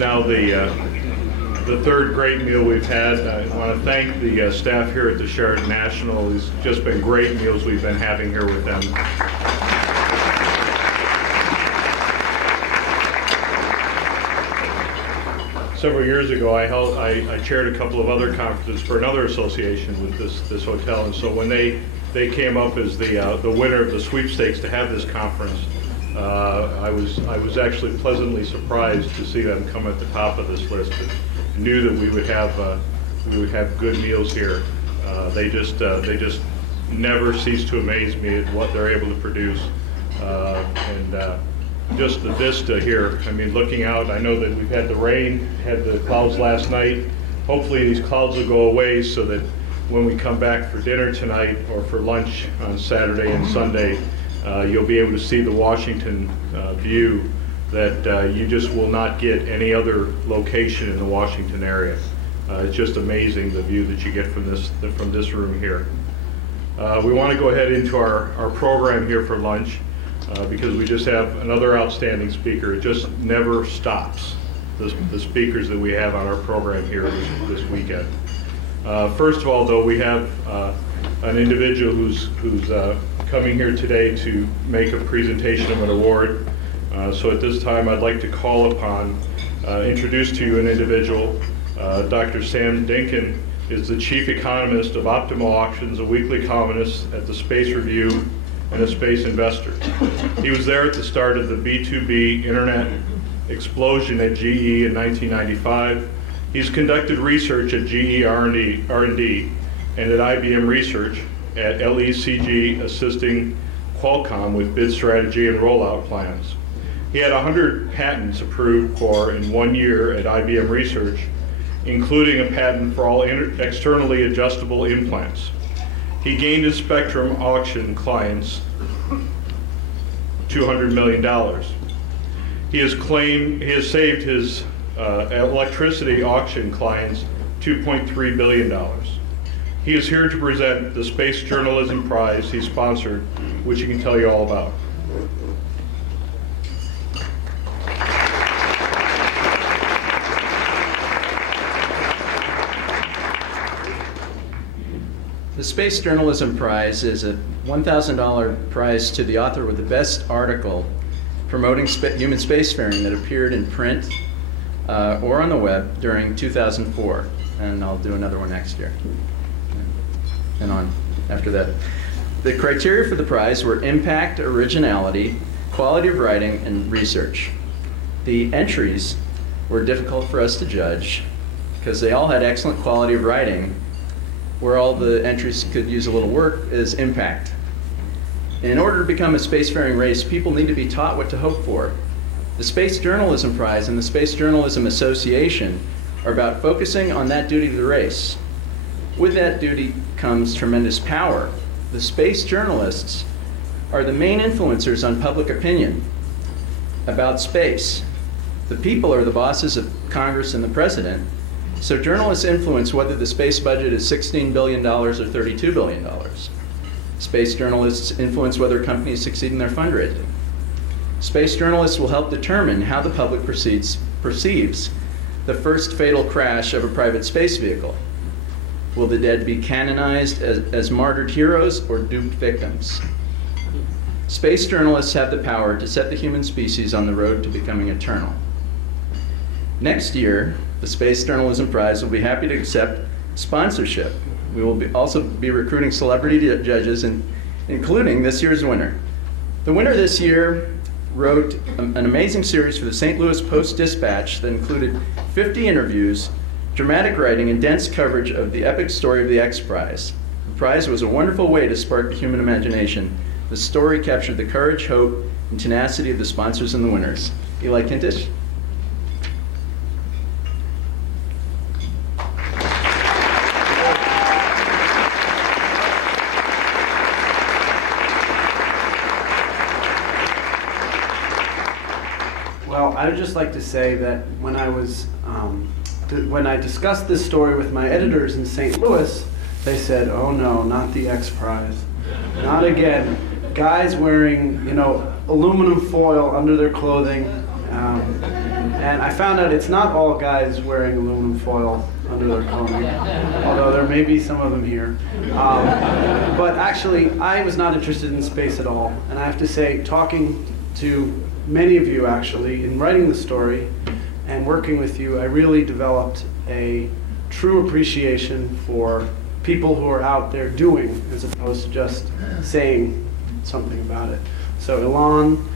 now the third great meal we've had. I want to thank the staff here at the Sheraton National. It's just been great meals we've been having here with them. Several years ago, I chaired a couple of other conferences for another association with this hotel, and so when they came up as the winner of the sweepstakes to have this conference, I was actually pleasantly surprised to see them come at the top of this list, and knew that we would have good meals here. They just never cease to amaze me at what they're able to produce, and just the vista here. I mean, looking out, I know that we've had the rain, had the clouds last night. Hopefully these clouds will go away so that when we come back for dinner tonight or for lunch on Saturday and Sunday, you'll be able to see the Washington view that you just will not get any other location in the Washington area. It's just amazing the view that you get from this room here. We want to go ahead into our program here for lunch. Because we just have another outstanding speaker. It just never stops, the speakers that we have on our program here this weekend. First of all, though, we have an individual who's coming here today to make a presentation of an award. So at this time, I'd like to call upon, introduce to you an individual. Dr. Sam Dinkin is the chief economist of Optimal Auctions, a weekly columnist at the Space Review and a space investor. He was there at the start of the B2B internet explosion at GE in 1995. He's conducted research at GE R&D and at IBM Research at LECG, assisting Qualcomm with bid strategy and rollout plans. He had 100 patents approved for in 1 year at IBM Research, including a patent for all externally adjustable implants. He gained his Spectrum auction clients $200 million. He has saved his electricity auction clients $2.3 billion. He is here to present the Space Journalism Prize he sponsored, which he can tell you all about. The Space Journalism Prize is a $1,000 prize to the author with the best article promoting human spacefaring that appeared in print or on the web during 2004. And I'll do another one next year and on after that. The criteria for the prize were impact, originality, quality of writing, and research. The entries were difficult for us to judge because they all had excellent quality of writing. Where all the entries could use a little work is impact. In order to become a spacefaring race, people need to be taught what to hope for. The Space Journalism Prize and the Space Journalism Association are about focusing on that duty to the race. With that duty comes tremendous power. The space journalists are the main influencers on public opinion about space. The people are the bosses of Congress and the president. So journalists influence whether the space budget is $16 billion or $32 billion. Space journalists influence whether companies succeed in their fundraising. Space journalists will help determine how the public perceives the first fatal crash of a private space vehicle. Will the dead be canonized as martyred heroes or duped victims? Space journalists have the power to set the human species on the road to becoming eternal. Next year, the Space Journalism Prize will be happy to accept sponsorship. We will also be recruiting celebrity judges, including this year's winner. The winner this year wrote an amazing series for the St. Louis Post-Dispatch that included 50 interviews, dramatic writing, and dense coverage of the epic story of the X Prize. The prize was a wonderful way to spark the human imagination. The story captured the courage, hope, and tenacity of the sponsors and the winners. Eli Kintish. Well, I would just like to say that when I discussed this story with my editors in St. Louis, they said, "Oh no, not the X Prize, not again." Guys wearing, aluminum foil under their clothing, And I found out it's not all guys wearing aluminum foil under their clothing, although there may be some of them here. But actually, I was not interested in space at all. And I have to say, talking to many of you actually, in writing the story and working with you, I really developed a true appreciation for people who are out there doing, as opposed to just saying something about it. So Elon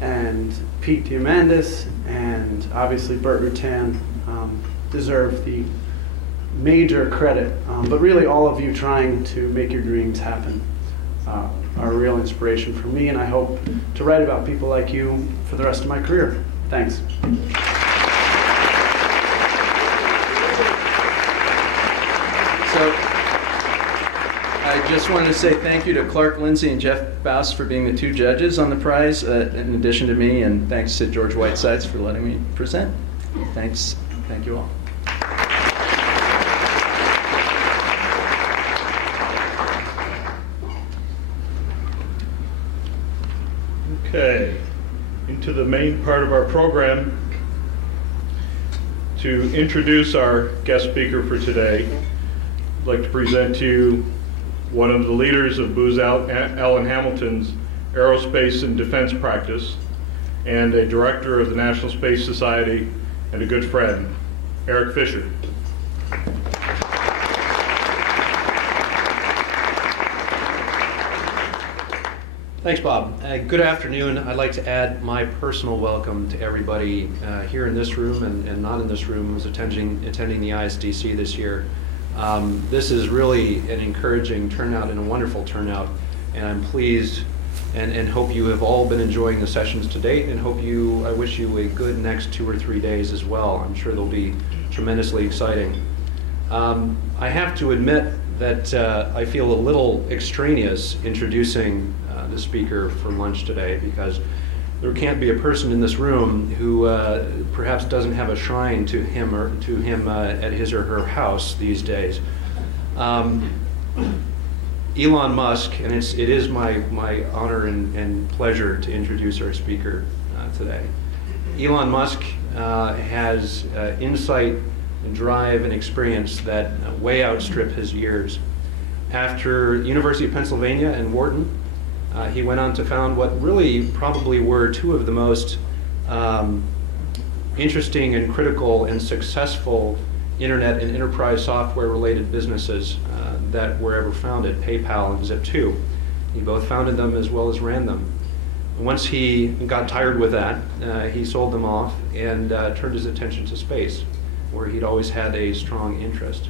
and Pete Diamandis and obviously Burt Rutan deserve the major credit, but really all of you trying to make your dreams happen are a real inspiration for me, and I hope to write about people like you for the rest of my career. Thanks. So I just wanted to say thank you to Clark Lindsay and Jeff Baus for being the two judges on the prize, in addition to me, and thanks to George Whitesides for letting me present. Thanks. Thank you all. Okay, into the main part of our program. To introduce our guest speaker for today, I'd like to present to you one of the leaders of Booz Allen Hamilton's aerospace and defense practice, and a director of the National Space Society, and a good friend, Eric Fisher. Thanks, Bob. Good afternoon. I'd like to add my personal welcome to everybody here in this room and not in this room who's attending the ISDC this year. This is really an encouraging turnout and a wonderful turnout, and I'm pleased and hope you have all been enjoying the sessions to date, and I wish you a good next 2 or 3 days as well. I'm sure they'll be tremendously exciting. I have to admit that I feel a little extraneous introducing the speaker for lunch today, because there can't be a person in this room who perhaps doesn't have a shrine to him at his or her house these days. Elon Musk, and it is my honor and pleasure to introduce our speaker today. Elon Musk has insight and drive and experience that way outstrip his years. After University of Pennsylvania and Wharton, he went on to found what really probably were two of the most interesting and critical and successful internet and enterprise software related businesses that were ever founded, PayPal and Zip2. He both founded them as well as ran them. Once he got tired with that, he sold them off and turned his attention to space, where he'd always had a strong interest.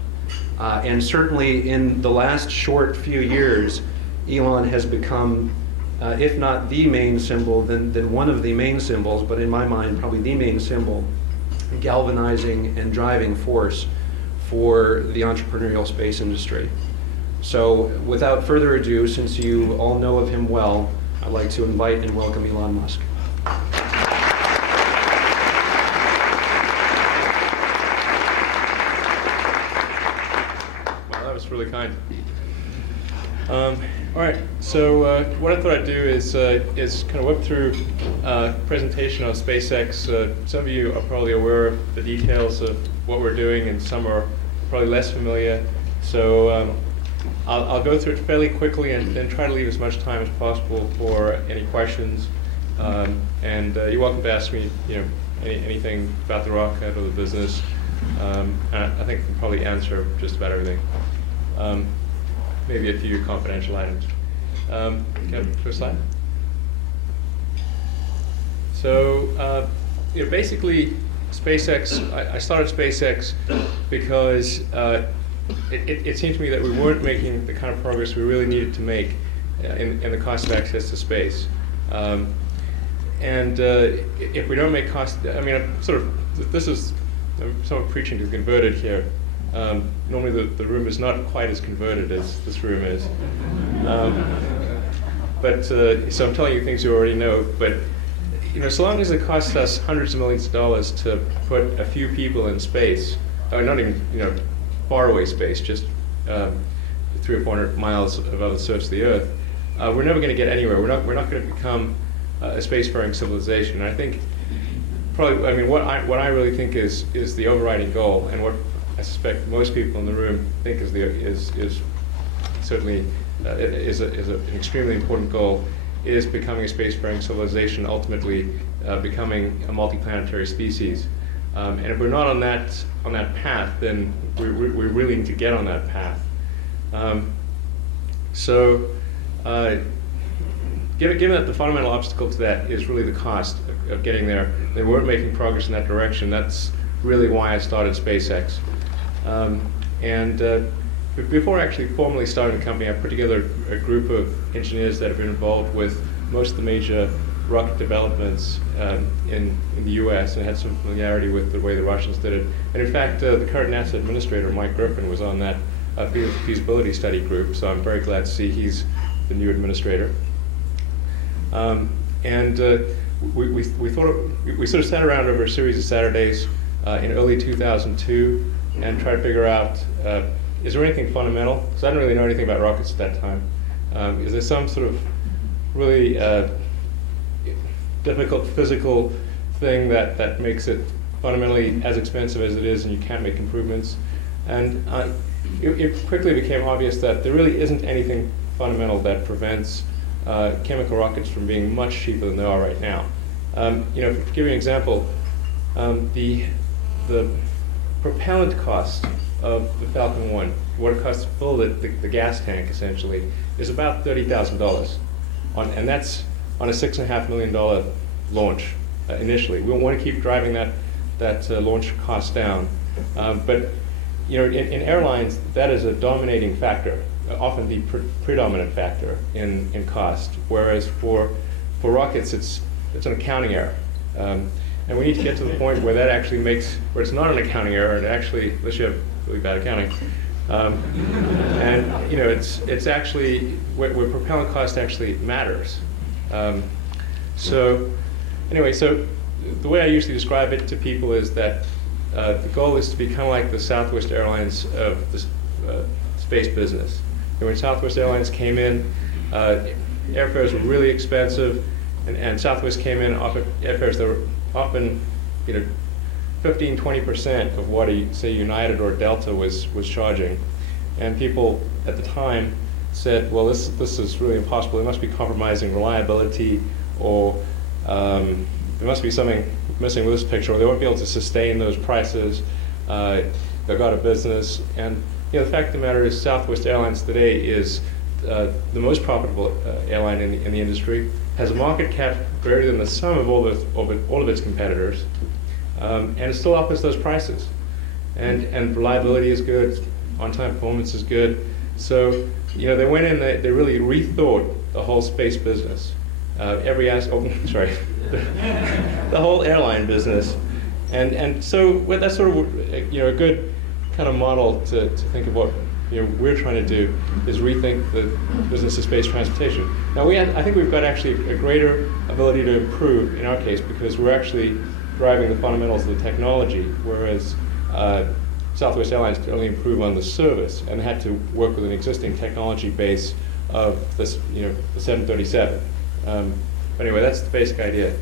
And certainly in the last short few years, Elon has become, if not the main symbol, then one of the main symbols, but in my mind, probably the main symbol, galvanizing and driving force for the entrepreneurial space industry. So without further ado, since you all know of him well, I'd like to invite and welcome Elon Musk. Wow, that was really kind. All right, so what I thought I'd do is kind of whip through a presentation on SpaceX. Some of you are probably aware of the details of what we're doing, and some are probably less familiar. So I'll go through it fairly quickly and then try to leave as much time as possible for any questions. And you're welcome to ask me, anything about the rocket or the business. And I think I can probably answer just about everything. Maybe a few confidential items. Can I have the first slide? So, basically, SpaceX. I started SpaceX because it seemed to me that we weren't making the kind of progress we really needed to make in the cost of access to space. And if we don't make cost, I'm somewhat preaching to the converted here. Normally the room is not quite as converted as this room is. So I'm telling you things you already know, but so long as it costs us hundreds of millions of dollars to put a few people in space, or not even faraway space, just 300 or 400 miles above the surface of the Earth, we're never going to get anywhere. We're not going to become a spacefaring civilization. And I think probably, I mean, what I really think is the overriding goal, and what I suspect most people in the room think is certainly an extremely important goal, is becoming a spacefaring civilization, ultimately becoming a multiplanetary species. And if we're not on that path, then we really need to get on that path. Given that the fundamental obstacle to that is really the cost of getting there, they weren't making progress in that direction. That's really why I started SpaceX. Before actually formally starting the company, I put together a group of engineers that have been involved with most of the major rocket developments in the US, and had some familiarity with the way the Russians did it. And in fact, the current NASA administrator, Mike Griffin, was on that feasibility study group, so I'm very glad to see he's the new administrator. We sort of sat around over a series of Saturdays in early 2002 and tried to figure out, is there anything fundamental? Because I didn't really know anything about rockets at that time. Is there some sort of really difficult physical thing that makes it fundamentally as expensive as it is and you can't make improvements? And it quickly became obvious that there really isn't anything fundamental that prevents chemical rockets from being much cheaper than they are right now. To give you an example, the propellant cost of the Falcon 1, what it costs to fill the gas tank essentially, is about $30,000. And that's on a $6.5 million launch initially. We want to keep driving that launch cost down. But in airlines, that is a dominating factor, often the predominant factor in cost. Whereas for rockets, it's an accounting error. And we need to get to the point where that actually where it's not an accounting error, and actually, unless you have really bad accounting, it's actually where propellant cost actually matters. So the way I usually describe it to people is that the goal is to be kind of like the Southwest Airlines of the space business. And when Southwest Airlines came in, airfares were really expensive, and Southwest came in offered airfares that were often 15-20% of what say United or Delta was charging. And people at the time said, well, this is really impossible. They must be compromising reliability, or there must be something missing with this picture, or they won't be able to sustain those prices. They've got a business. And the fact of the matter is, Southwest Airlines today is the most profitable airline in the industry, has a market cap greater than the sum of all of its competitors, and it still offers those prices. And reliability is good, on-time performance is good. So they went in, they really rethought the whole space business, the whole airline business, and so that's sort of a good kind of model to think of what we're trying to do, is rethink the business of space transportation. Now I think we've got actually a greater ability to improve in our case, because we're actually driving the fundamentals of the technology, whereas Southwest Airlines could only improve on the service and had to work with an existing technology base of this, the 737. But anyway, that's the basic idea.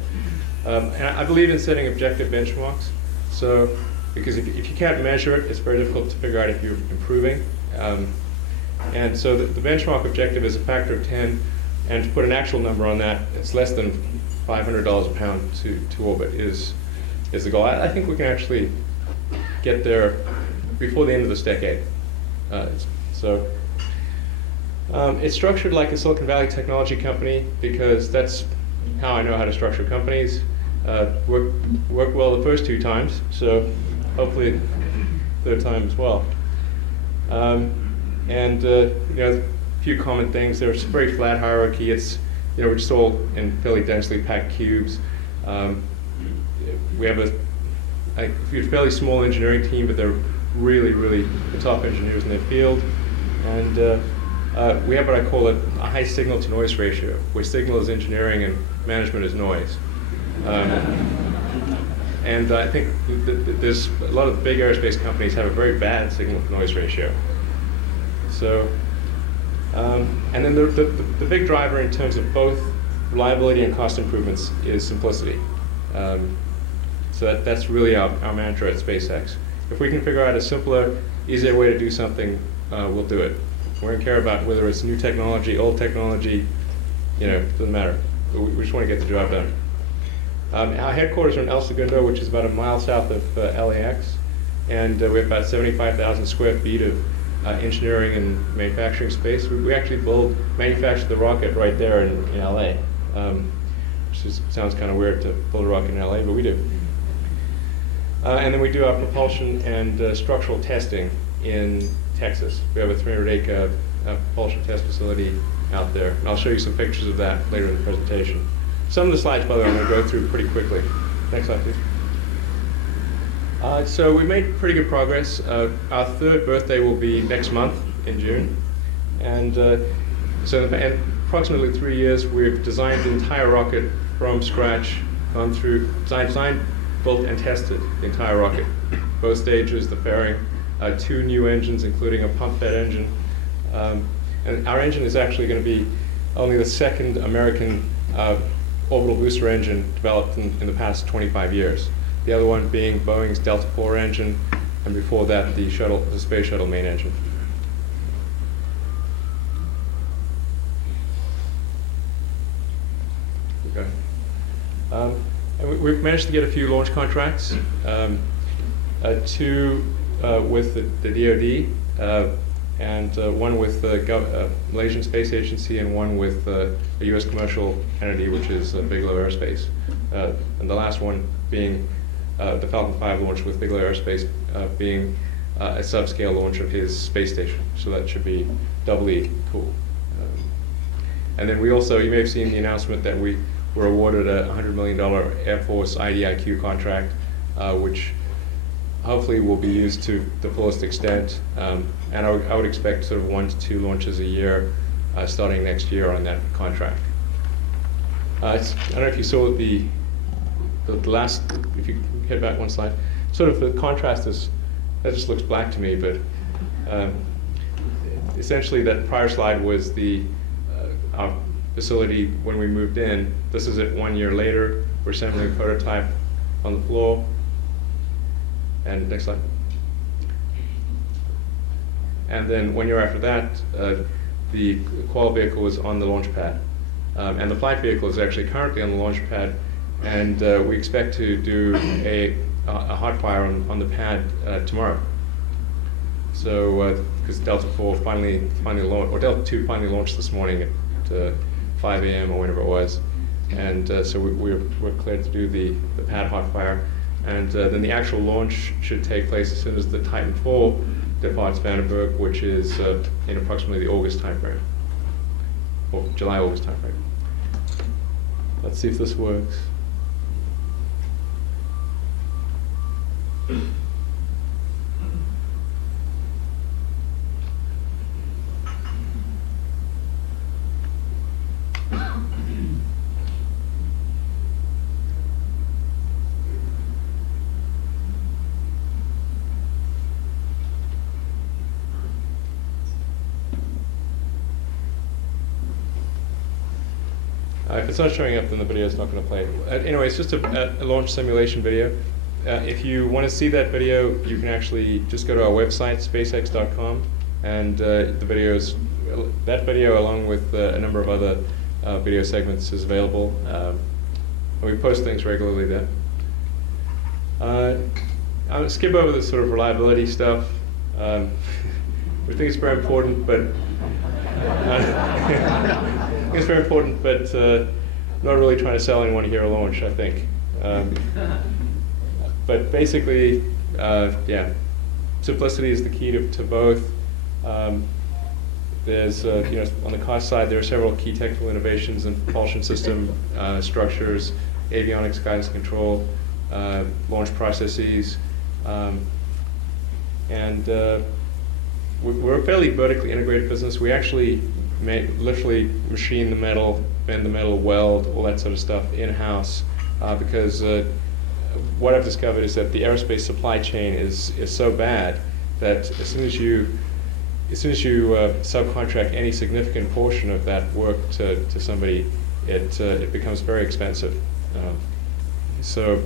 And I believe in setting objective benchmarks. So, because if you can't measure it, it's very difficult to figure out if you're improving. And so the benchmark objective is a factor of 10, and to put an actual number on that, it's less than $500 a pound to orbit is the goal. I think we can actually get there before the end of this decade. It's structured like a Silicon Valley technology company, because that's how I know how to structure companies. Work well the first 2 times, so hopefully third time as well. A few common things. There's a very flat hierarchy. It's we're just all in fairly densely packed cubes. We have a fairly small engineering team, but they're really the top engineers in their field. And we have what I call a high signal to noise ratio, where signal is engineering and management is noise. And I think there's a lot of the big aerospace companies have a very bad signal to noise ratio. So, and then the big driver in terms of both reliability and cost improvements is simplicity. So that's really our mantra at SpaceX. If we can figure out a simpler, easier way to do something, we'll do it. We don't care about whether it's new technology, old technology, doesn't matter. We just want to get the job done. Our headquarters are in El Segundo, which is about a mile south of LAX, and we have about 75,000 square feet of engineering and manufacturing space. We actually manufacture the rocket right there in LA, which sounds kind of weird to build a rocket in LA, but we do. And then we do our propulsion and structural testing in Texas. We have a 300-acre propulsion test facility out there, and I'll show you some pictures of that later in the presentation. Some of the slides, by the way, I'm going to go through pretty quickly. Next slide, please. So we made pretty good progress. Our third birthday will be next month in June, and so in approximately 3 years, we've designed the entire rocket from scratch, gone through designed, built, and tested the entire rocket. Both stages, the fairing, 2 new engines, including a pump-fed engine. And our engine is actually going to be only the second American orbital booster engine developed in the past 25 years. The other one being Boeing's Delta IV engine, and before that, the Space Shuttle main engine. Okay. And we've managed to get a few launch contracts, 2 with the DoD, and one with the Malaysian Space Agency, and one with a U.S. commercial entity, which is Bigelow Aerospace. And the last one being the Falcon 5 launch with Bigelow Aerospace being a subscale launch of his space station. So that should be doubly cool. And then we also, you may have seen the announcement that we were awarded a $100 million Air Force IDIQ contract, which hopefully will be used to the fullest extent. And I would expect sort of 1 to 2 launches a year starting next year on that contract. I don't know if you saw the last, if you head back one slide, sort of the contrast is, that just looks black to me, but essentially that prior slide was our facility when we moved in. This is it 1 year later. We're assembling a prototype on the floor. And next slide. And then 1 year after that, the qual vehicle was on the launch pad. And the flight vehicle is actually currently on the launch pad, and we expect to do a hot fire on the pad tomorrow. So, because Delta 4 finally launched, or Delta 2 finally launched this morning at 5 a.m. or whenever it was, and so we're cleared to do the pad hot fire, and then the actual launch should take place as soon as the Titan 4 departs Vandenberg, which is in approximately the August timeframe, or July-August timeframe. Let's see if this works. If it's not showing up, then the video is not going to play. Anyway, it's just a launch simulation video. If you want to see that video, you can actually just go to our website, spacex.com, and that video, along with a number of other video segments, is available. And we post things regularly there. I'll skip over the sort of reliability stuff. We think it's very important, but it's very important, but not really trying to sell anyone here a launch, I think. But basically, yeah, simplicity is the key to both. There's, on the cost side, there are several key technical innovations in propulsion system structures, avionics, guidance control, launch processes, and we're a fairly vertically integrated business. We actually literally machine the metal, bend the metal, weld, all that sort of stuff in-house, because what I've discovered is that the aerospace supply chain is so bad that as soon as you subcontract any significant portion of that work to somebody, it becomes very expensive. So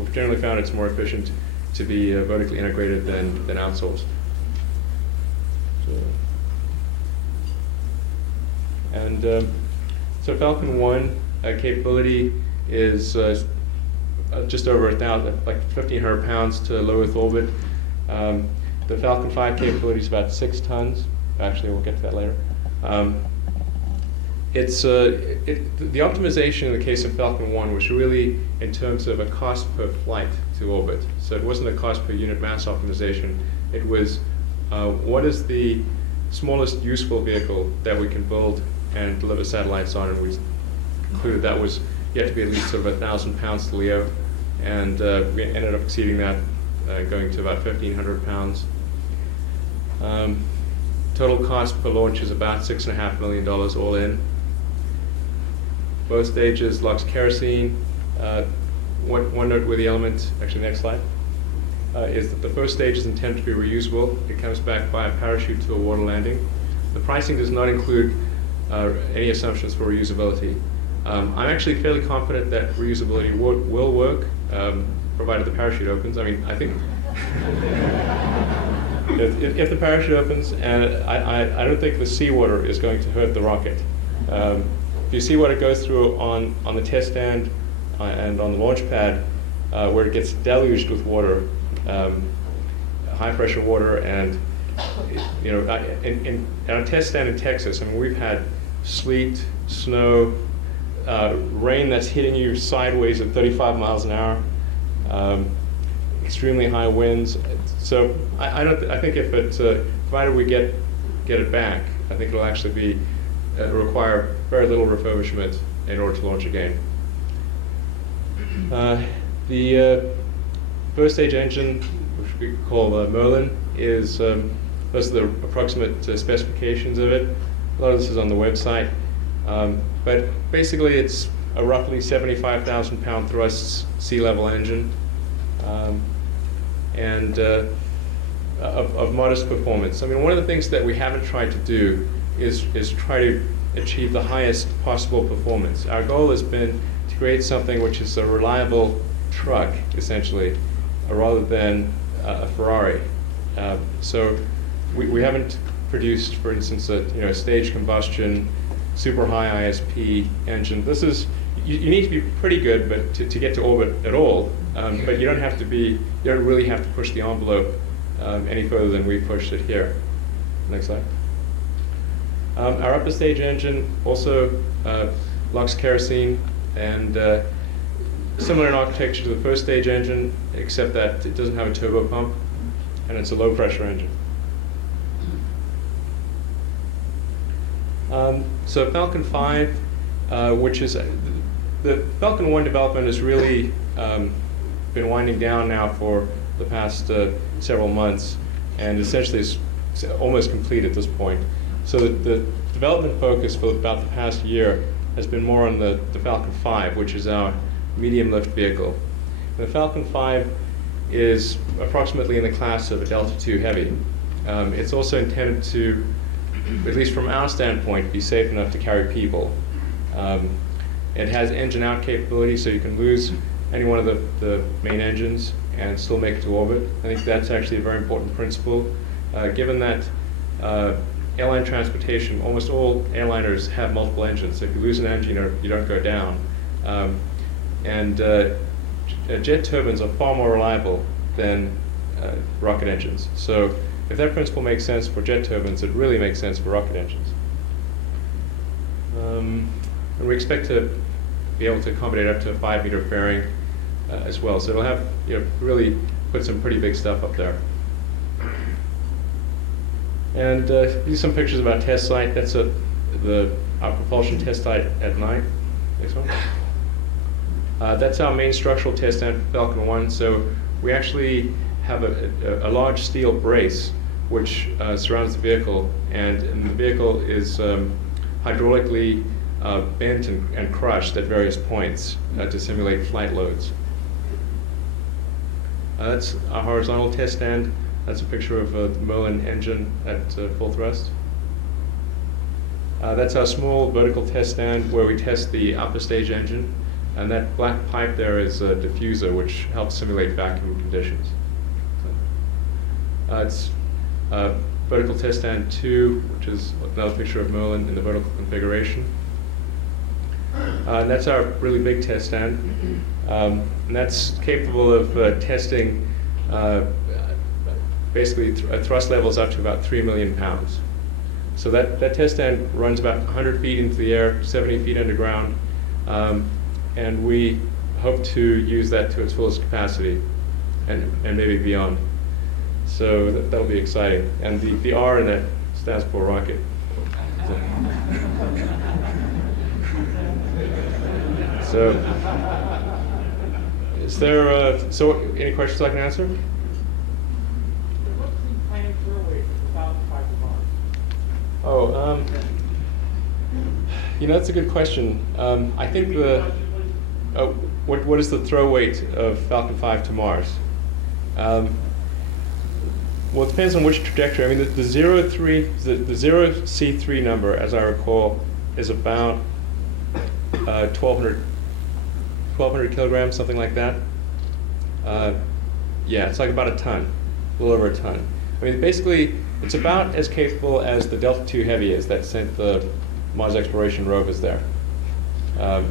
we've generally found it's more efficient to be vertically integrated than outsourced. So Falcon 1 capability is just over 1,000, like 1,500 pounds to low Earth orbit. The Falcon 5 capability is about 6 tons. Actually, we'll get to that later. The optimization in the case of Falcon 1 was really in terms of a cost per flight to orbit. So it wasn't a cost per unit mass optimization. It was what is the smallest useful vehicle that we can build and deliver satellites on, and we concluded that was yet to be at least sort of 1,000 pounds to LEO, and we ended up exceeding that, going to about 1,500 pounds. Total cost per launch is about $6.5 million all in. Both stages LOX kerosene. One noteworthy element, actually next slide, is that the first stage is intended to be reusable. It comes back via parachute to a water landing. The pricing does not include any assumptions for reusability. I'm actually fairly confident that reusability will work, provided the parachute opens. I mean, I think if the parachute opens, and I don't think the seawater is going to hurt the rocket. If you see what it goes through on the test stand and on the launch pad, where it gets deluged with water, high pressure water, and in our test stand in Texas, I mean, we've had sleet, snow, rain that's hitting you sideways at 35 miles an hour, extremely high winds. So I think if it, provided we get it back, I think it'll actually be require very little refurbishment in order to launch again. The first stage engine, which we call Merlin, is those are the approximate specifications of it. A lot of this is on the website, but basically it's a roughly 75,000 pound thrust sea level engine, and of modest performance. I mean, one of the things that we haven't tried to do is try to achieve the highest possible performance. Our goal has been to create something which is a reliable truck, essentially, rather than a Ferrari. So we haven't produced, for instance, a stage combustion, super high ISP engine. This is, you need to be pretty good, but to get to orbit at all. But you don't really have to push the envelope any further than we pushed it here. Next slide. Our upper stage engine also LOX kerosene, and similar in architecture to the first stage engine, except that it doesn't have a turbo pump, and it's a low pressure engine. So Falcon 5, which is the Falcon 1 development has really been winding down now for the past several months, and essentially is almost complete at this point. So the development focus for about the past year has been more on the Falcon 5, which is our medium lift vehicle. The Falcon 5 is approximately in the class of a Delta II Heavy. It's also intended to, at least from our standpoint, be safe enough to carry people. It has engine out capability, so you can lose any one of the main engines and still make it to orbit. I think that's actually a very important principle, given that airline transportation, almost all airliners have multiple engines. So if you lose an engine, you don't go down. Jet turbines are far more reliable than rocket engines. So if that principle makes sense for jet turbines, it really makes sense for rocket engines. And we expect to be able to accommodate up to a 5-meter fairing as well. So it'll have, really put some pretty big stuff up there. And these are some pictures of our test site. That's our propulsion test site at night. Next one. That's our main structural test stand for Falcon 1. So we actually have a large steel brace which surrounds the vehicle, and the vehicle is hydraulically bent and crushed at various points to simulate flight loads. That's our horizontal test stand. That's a picture of the Merlin engine at full thrust. That's our small vertical test stand where we test the upper stage engine. And that black pipe there is a diffuser, which helps simulate vacuum conditions. It's vertical test stand 2, which is another picture of Merlin in the vertical configuration. And that's our really big test stand. And that's capable of testing basically thrust levels up to about 3 million pounds. So that test stand runs about 100 feet into the air, 70 feet underground. And we hope to use that to its fullest capacity and maybe beyond. So that'll be exciting. And the R in that stands for rocket. So, is there, so any questions I can answer? What's the planned throw weight for Falcon 5 tomorrow? Oh, that's a good question. I think what is the throw weight of Falcon 5 to Mars? Well, it depends on which trajectory. I mean, the 0C3 number, as I recall, is about 1,200 kilograms, something like that. Yeah, it's like about a ton, a little over a ton. I mean, basically, it's about as capable as the Delta II Heavy is that sent the Mars exploration rovers there.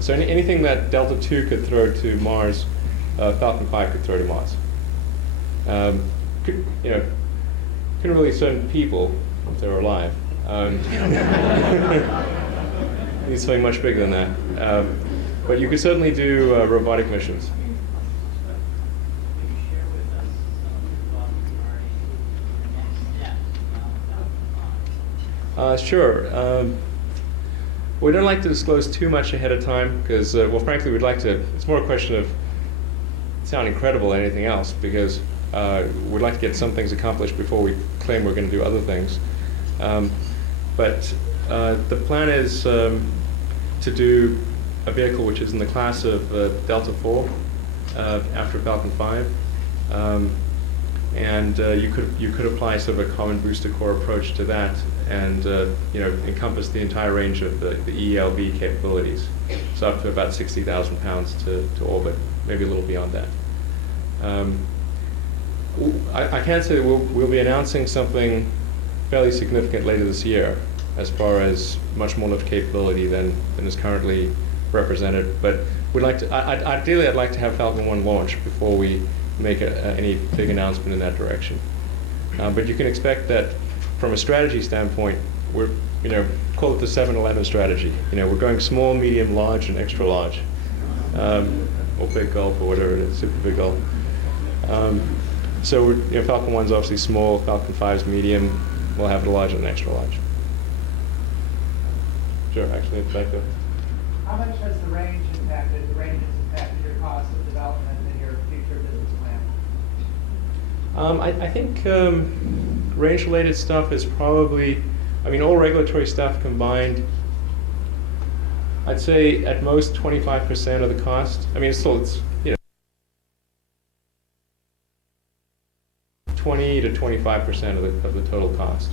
So anything that Delta II could throw to Mars, Falcon 5 could throw to Mars. Couldn't really send people if they were alive. Need something much bigger than that. But you could certainly do robotic missions. Sure. We don't like to disclose too much ahead of time because, well, frankly, we'd like to. It's more a question of sounding credible than anything else because we'd like to get some things accomplished before we claim we're going to do other things. But the plan is to do a vehicle which is in the class of Delta IV after Falcon 5. And you could apply sort of a common booster core approach to that, and encompass the entire range of the ELV capabilities. So up to about 60,000 pounds to orbit, maybe a little beyond that. I can say that we'll be announcing something fairly significant later this year, as far as much more lift capability than is currently represented. But we'd like to. Ideally, I'd like to have Falcon 1 launch before we make any big announcement in that direction. But you can expect that from a strategy standpoint, we're, call it the 7-11 strategy. We're going small, medium, large, and extra large. Or big gulp, or whatever it is, super big gulp. So Falcon 1's obviously small, Falcon 5's medium, we'll have the large and extra large. Sure, actually, it's back there. How much has the range impacted your cost of development and your future business plan? I think range-related stuff is probably, all regulatory stuff combined, I'd say at most 25% of the cost. It's 20 to 25% of the total cost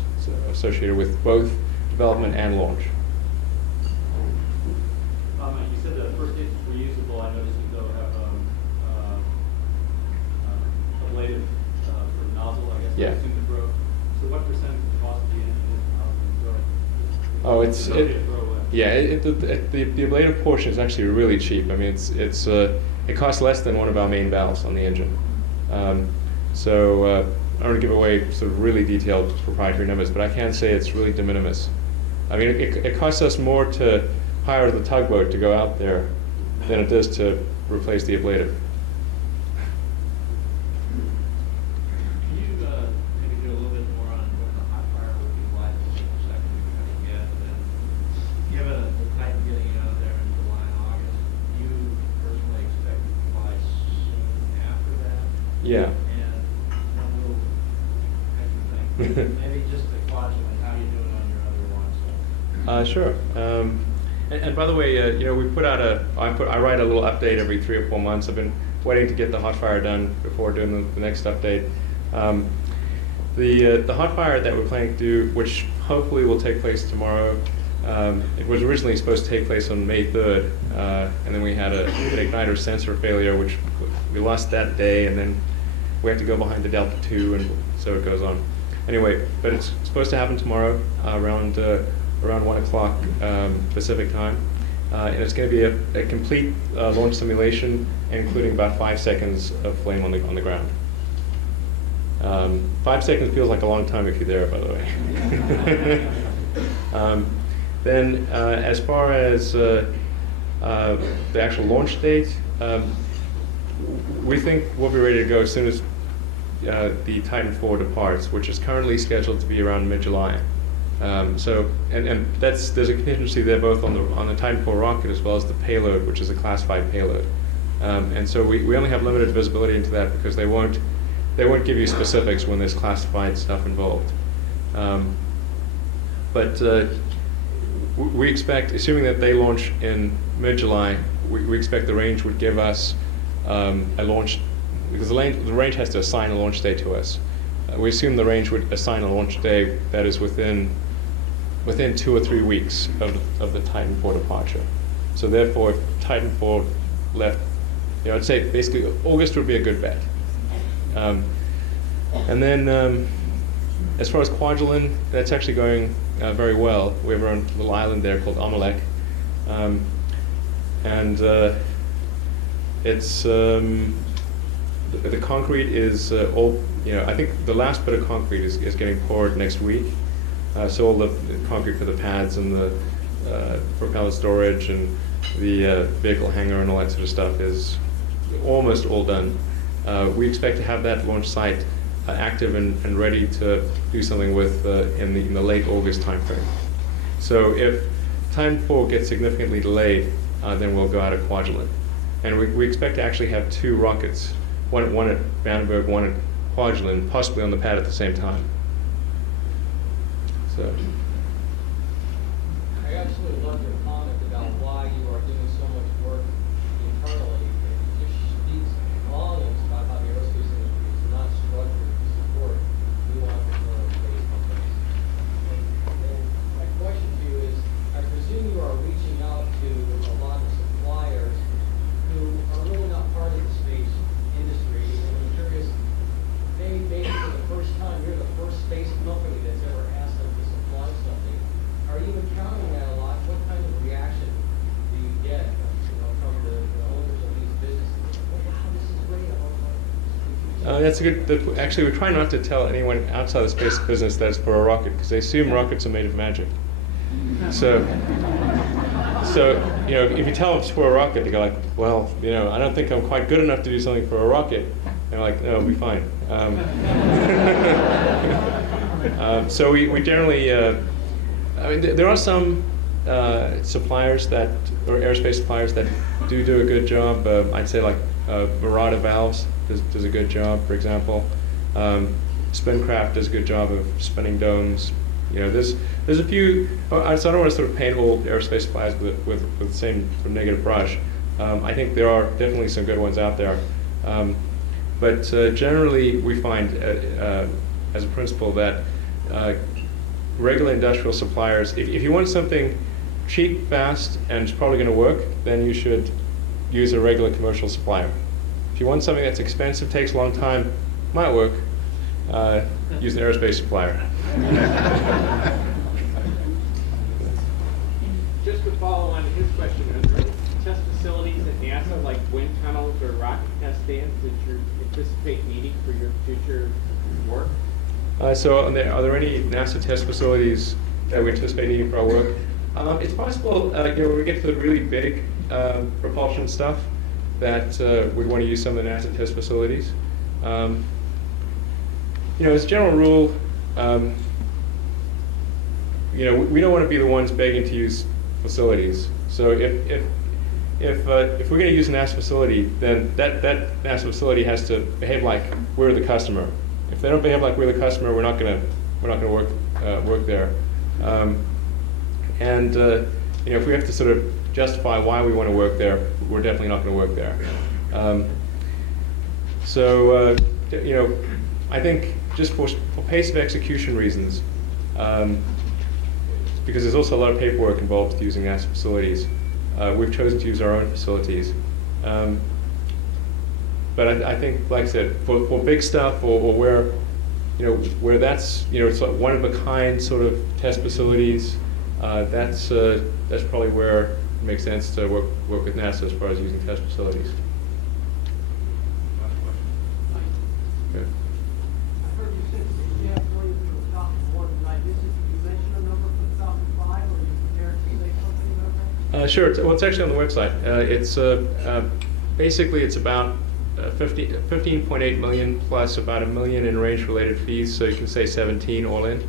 associated with both development and launch. You said the first stage is reusable. I noticed you though have ablative sort of nozzle, I guess, Yeah. to throw. So what percent of the cost of the engine is how you throw? The ablative portion is actually really cheap. It costs less than one of our main valves on the engine. So I don't want to give away sort of really detailed proprietary numbers, but I can say it's really de minimis. It costs us more to hire the tugboat to go out there than it does to replace the ablative. Can you maybe do a little bit more on what the hot fire would be like in the second we get, and then given the time getting out of there in July and August, do you personally expect to fly soon after that? Yeah. And one little extra thing, maybe just to quadrant how you doing on your other launch. Sure. And by the way, we put out I write a little update every 3 or 4 months. I've been waiting to get the hot fire done before doing the next update. The hot fire that we're planning to do, which hopefully will take place tomorrow, It was originally supposed to take place on May 3rd, and then we had an igniter sensor failure, which we lost that day, and then we have to go behind the Delta II, and so it goes on. Anyway, but it's supposed to happen tomorrow around 1 o'clock Pacific time, and it's going to be a complete launch simulation, including about 5 seconds of flame on the ground. 5 seconds feels like a long time if you're there, by the way. Then, as far as the actual launch date, we think we'll be ready to go as soon as the Titan IV departs, which is currently scheduled to be around mid-July. So, and there's a contingency there both on the Titan IV rocket as well as the payload, which is a classified payload. And so we only have limited visibility into that because they won't give you specifics when there's classified stuff involved. But we expect, assuming that they launch in mid-July, we expect the range would give us a launch, because the range has to assign a launch day to us. We assume the range would assign a launch day that is within 2 or 3 weeks of the Titan IV departure. So therefore, if Titan IV left, I'd say basically August would be a good bet. And then as far as Kwajalein, that's actually going very well. We have our own little island there called Amalek. And it's the concrete is all, I think the last bit of concrete is getting poured next week. So all the concrete for the pads and the propeller storage and the vehicle hangar and all that sort of stuff is almost all done. We expect to have that launch site active and ready to do something with in the late August timeframe. So if Titan IV gets significantly delayed, then we'll go out of Kwajalein. And we expect to actually have 2 rockets, one at Vandenberg, one at Kwajalein, possibly on the pad at the same time. So. I absolutely love your comment about why you are doing so much work internally. It just speaks volumes about how the aerospace industry is not structured to support new entrepreneurial-based companies. And my question to you is, I presume you are reaching out to a lot of suppliers who are really not part of the space industry. And I'm curious, they maybe for the first time, you're the first space company that's ever asked them to supply something. Are you encountering that a lot? What kind of reaction do you get from the owners of these businesses? Oh, wow, this is great. That's a good. Actually, we try not to tell anyone outside the space business that it's for a rocket because they assume rockets are made of magic. So if you tell them it's for a rocket, they go like, well, I don't think I'm quite good enough to do something for a rocket. They're like, no, it'll be fine. So we generally, there are some suppliers or aerospace suppliers that do a good job. I'd say like Murata Valves does a good job, for example. Spincraft does a good job of spinning domes. There's a few. So I don't want to sort of paint all aerospace suppliers with the same sort of negative brush. I think there are definitely some good ones out there. But generally, we find as a principle that regular industrial suppliers, if you want something cheap, fast, and it's probably going to work, then you should use a regular commercial supplier. If you want something that's expensive, takes a long time, might work, use an aerospace supplier. Just to follow on his question, are there any test facilities at NASA, like wind tunnels or rocket test stands, that you anticipate needing for your future work? So are there any NASA test facilities that we anticipate needing for our work? It's possible, when we get to the really big propulsion stuff, that we'd want to use some of the NASA test facilities. As a general rule, we don't want to be the ones begging to use facilities. So if we're going to use a NASA facility, then that NASA facility has to behave like we're the customer. If they don't behave like we're the customer, we're not going to work there. If we have to sort of justify why we want to work there, we're definitely not going to work there. I think just for pace of execution reasons, because there's also a lot of paperwork involved with using NASA facilities. We've chosen to use our own facilities. But I think, like I said, for big stuff or where, where that's, it's like one of a kind sort of test facilities, that's probably where it makes sense to work with NASA as far as using test facilities. Okay. I heard you said you have plans for the Falcon 1 tonight. Did you mention a number for the Falcon 5, or are you prepared to say something about that? Sure. Well, it's actually on the website. It's basically it's about 15.8 million plus about $1 million in range-related fees, so you can say 17 all in.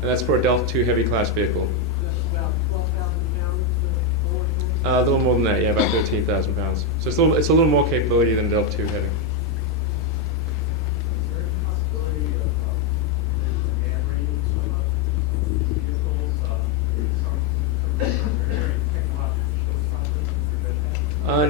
And that's for a Delta II heavy class vehicle. That's about 12,000 pounds forward. A little more than that, yeah, about 13,000 pounds. So it's a little more capability than Delta II heavy. Is there a possibility of demand ratings of vehicles, some very technological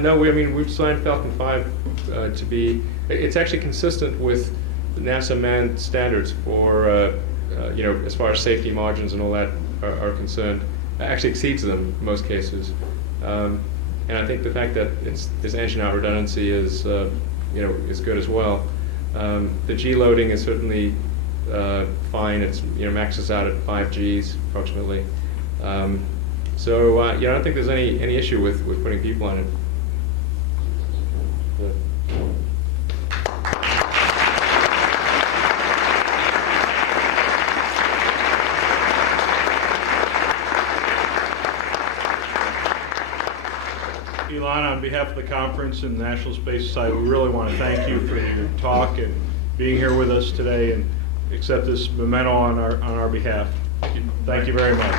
No, we've designed Falcon 5 to be. It's actually consistent with the NASA manned standards for as far as safety margins and all that are concerned. It actually exceeds them in most cases. And I think the fact that there's engine out redundancy is good as well. The G loading is certainly fine. It's maxes out at 5 Gs approximately. So I don't think there's any issue with putting people on it. Elon, on behalf of the conference and the National Space Society, we really want to thank you for your talk and being here with us today and accept this memento on our behalf. Thank you very much.